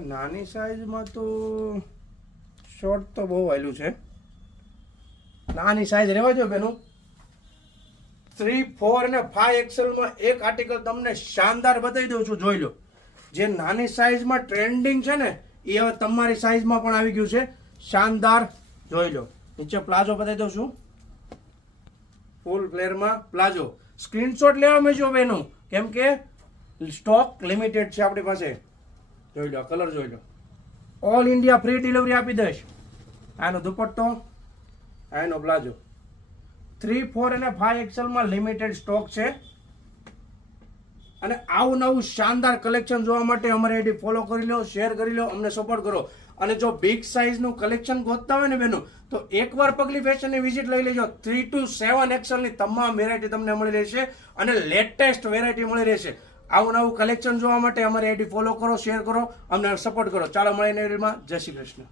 નાની સાઈઝમાં તો શોર્ટ તો બહુ વહેલું છે. નાની સાઈઝ રહેવા જો બેનું. 3, 4 અને 5 એક્સેલમાં એક આર્ટિકલ તમને શાનદાર બતાવી દઉં છું, જોઈ લો. જે નાની સાઈઝમાં ટ્રેન્ડિંગ છે ને એ હવે તમારી સાઈઝમાં પણ આવી ગયું છે. શાનદાર જોઈ લો. નીચે પ્લાઝો બતાવી દઉં છું, ફૂલ ફ્લેરમાં પ્લાઝો. સ્ક્રીનશોટ લેવા મેજો બેનું, કેમ કે સ્ટોક લિમિટેડ છે આપણી પાસે. જોઈ લો, કલર જોઈ લો. ઓલ ઇન્ડિયા ફ્રી ડિલિવરી આપી દઈશ. આનો દુપટ્ટો, આનો પ્લાઝો. 3, 4 અને 5 એક્સેલમાં લિમિટેડ સ્ટોક છે. અને આવું નવું શાનદાર કલેક્શન જોવા માટે અમારી આઈડી ફોલો કરી લો, શેર કરી લો, અમને સપોર્ટ કરો. અને જો બિગ સાઇઝનું કલેક્શન ગોતતા હોય ને બેનો, તો એકવાર પગલી ફેશનની વિઝિટ લઈ લેજો. 3 to 7 એક્સેલની તમામ વેરાયટી તમને મળી રહેશે અને લેટેસ્ટ વેરાયટી મળી રહેશે. આવું નવું કલેક્શન જોવા માટે અમારી આઈડી ફોલો કરો, શેર કરો, અમને સપોર્ટ કરો. ચાલો મળીને વિડીયોમાં. જય શ્રી કૃષ્ણ.